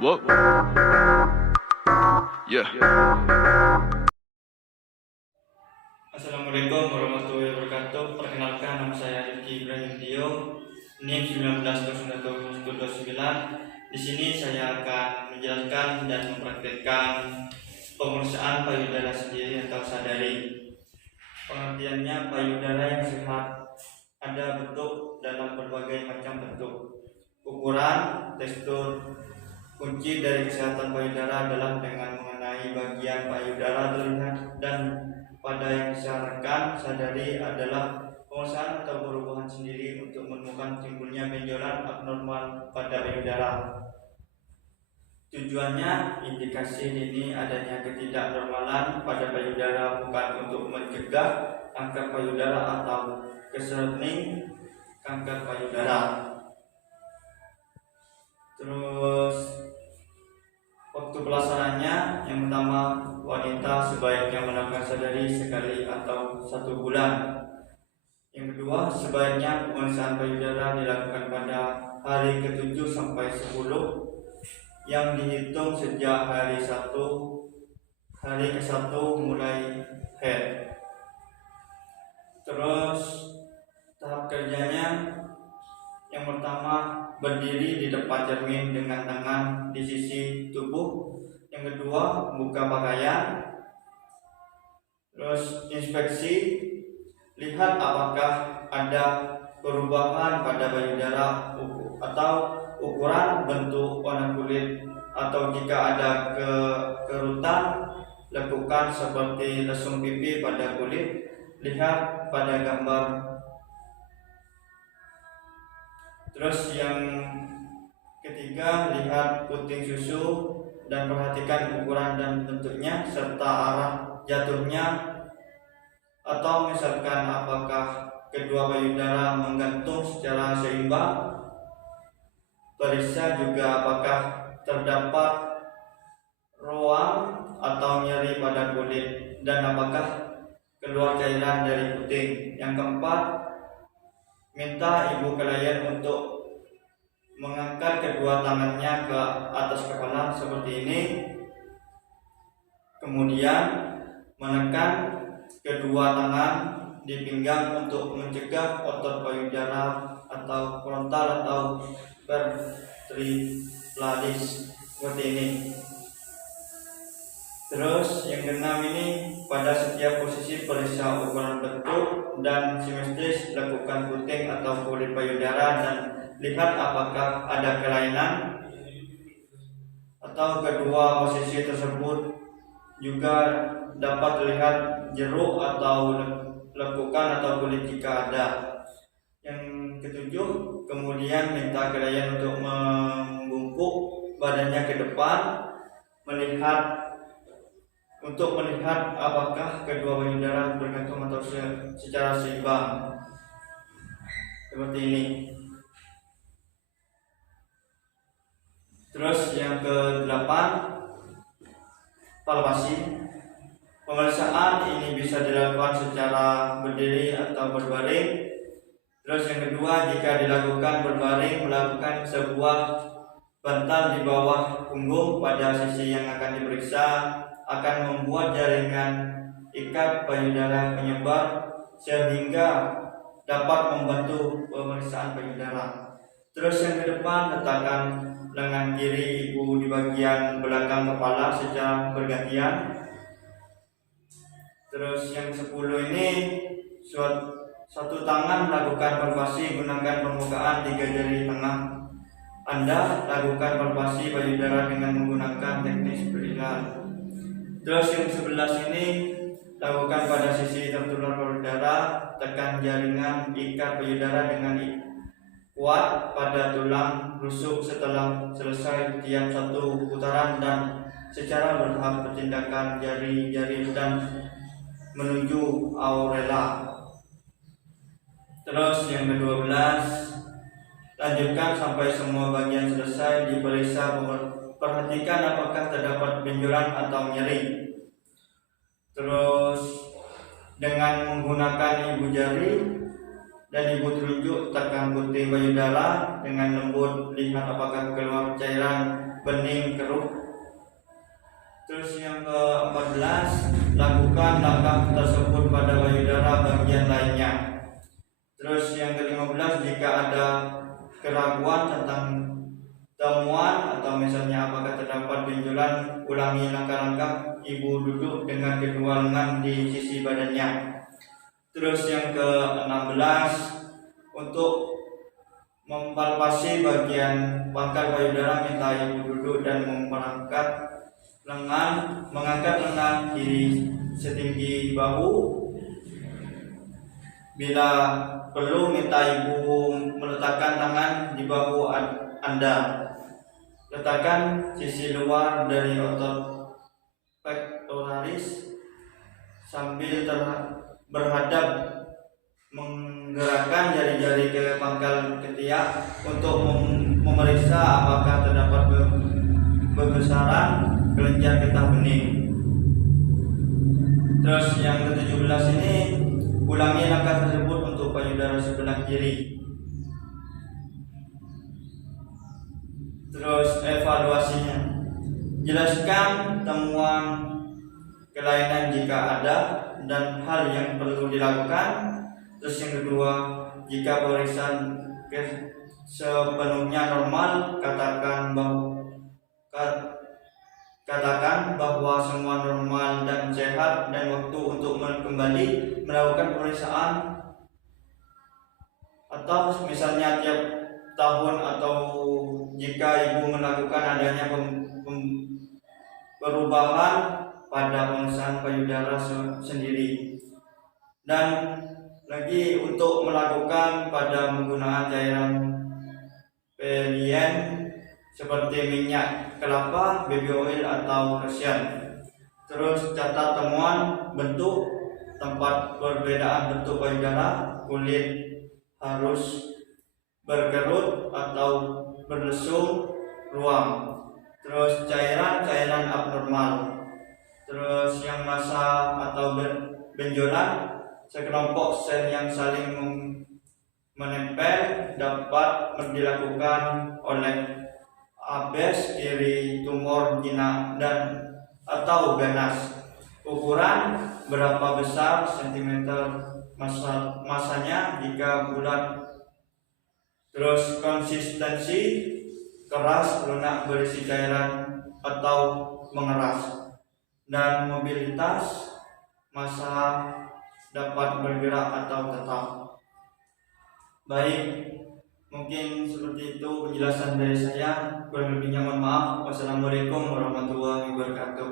Whoa. Yeah. Assalamualaikum warahmatullahi wabarakatuh. Perkenalkan, nama saya Rifki Ibrahim Dio, NIM 190229. Di sini saya akan menjelaskan dan mempraktikkan pemeriksaan payudara sendiri atau sadari. Pengertiannya, payudara yang sehat ada bentuk dalam berbagai macam bentuk, ukuran, tekstur. Kunci dari kesehatan payudara adalah dengan mengenai bagian payudara terlihat, dan pada yang disarankan sadari adalah pemeriksaan atau perubahan sendiri untuk menemukan timbulnya benjolan abnormal pada payudara. Tujuannya, indikasi dini adanya ketidaknormalan pada payudara bukan untuk mencegah kanker payudara atau screening kanker payudara. Terus waktu pelaksanaannya, yang pertama, wanita sebaiknya melakukan sadari sekali atau 1 bulan. Yang kedua, sebaiknya pemeriksaan payudara dilakukan pada hari ke-7 sampai 10 yang dihitung sejak hari ke-1 mulai haid. Terus tahap kerjanya, yang pertama, berdiri di depan cermin dengan tangan di sisi tubuh. Yang kedua, buka pakaian. Terus inspeksi, lihat apakah ada perubahan pada payudara atau ukuran, bentuk, warna kulit, atau jika ada kerutan, lekukan seperti lesung pipi pada kulit, lihat pada gambar. Terus yang ketiga, lihat puting susu dan perhatikan ukuran dan bentuknya serta arah jatuhnya, atau misalkan apakah kedua payudara menggantung secara seimbang. Periksa juga apakah terdapat ruam atau nyeri pada kulit dan apakah keluar cairan dari puting. Yang keempat, minta ibu klien untuk mengangkat kedua tangannya ke atas kepala seperti ini, kemudian menekan kedua tangan di pinggang untuk mencegah otot payudara atau frontal atau vertebralis seperti ini. Terus yang keenam ini, pada setiap posisi periksa ukuran bentuk dan simetris, lakukan puting atau kulit payudara dan lihat apakah ada kelainan. Atau kedua posisi tersebut juga dapat terlihat jeruk atau lekukan atau kulit jika ada. Yang ketujuh, kemudian minta klien untuk membungkuk badannya ke depan, untuk melihat apakah kedua payudara bergantung atau secara seimbang seperti ini. Terus yang ke-8, palpasi. Pemeriksaan ini bisa dilakukan secara berdiri atau berbaring. Terus yang kedua, jika dilakukan berbaring, melakukan sebuah bantal di bawah punggung pada sisi yang akan diperiksa akan membuat jaringan ikat payudara penyebar sehingga dapat membantu pemeriksaan payudara. Terus yang ke depan, letakkan lengan kiri ibu di bagian belakang kepala secara bergantian. Terus yang 10 ini, satu tangan melakukan palpasi gunakan permukaan 3 jari tengah Anda. Lakukan palpasi payudara dengan menggunakan teknik spiral. Terus yang 11 ini, lakukan pada sisi tertular payudara, tekan jaringan ikat payudara dengan kuat pada tulang rusuk. Setelah selesai tiap satu putaran dan secara bertahap pertindakan jari-jari dan menuju aurela. Terus yang ke-12, lanjutkan sampai semua bagian selesai diperiksa. Perhatikan apakah terdapat benjolan atau nyeri. Terus dengan menggunakan ibu jari dan ibu telunjuk tekan putih payudara dengan lembut, lihat apakah keluar cairan bening keruh. Terus yang ke-14, lakukan langkah tersebut pada payudara bagian lainnya. Terus yang ke-15, jika ada keraguan tentang temuan atau misalnya apakah terdapat benjolan, ulangi langkah-langkah. Ibu duduk dengan kedua lengan di sisi badannya. Terus yang ke-16, untuk mempalpasi bagian pangkal payudara, minta ibu duduk dan mengangkat lengan kiri setinggi bahu. Bila perlu, minta ibu meletakkan tangan di bahu Anda. Letakkan sisi luar dari otot pectoralis sambil berhadap, menggerakkan jari-jari ke pangkal ketiak untuk memeriksa apakah terdapat bebesaran kelenjar getah bening. Terus yang ke-17 ini, ulangi langkah tersebut untuk payudara sebelah kiri. Terus evaluasinya, jelaskan temuan kelainan jika ada dan hal yang perlu dilakukan. Terus yang kedua, jika pemeriksaan sepenuhnya normal, katakan bahwa semua normal dan sehat, dan waktu untuk kembali melakukan pemeriksaan, atau misalnya tiap tahun, atau jika ibu melakukan adanya perubahan pada pemeriksaan payudara sendiri. Dan lagi untuk melakukan pada menggunakan cairan pelien seperti minyak kelapa, baby oil atau lotion. Terus catat temuan bentuk, tempat perbedaan bentuk payudara, kulit harus berkerut atau berlesung ruam. Terus cairan abnormal. Terus yang massa atau benjolan, sekelompok sel yang saling menempel, dapat dilakukan oleh abes, kiri, tumor jinak dan atau ganas. Ukuran berapa besar sentimeter masanya jika bulat. Terus konsistensi, keras, lunak, berisi cairan atau mengeras. Dan mobilitas, massa dapat bergerak atau tetap. Baik, mungkin seperti itu penjelasan dari saya. Kurang lebihnya mohon maaf. Wassalamualaikum warahmatullahi wabarakatuh.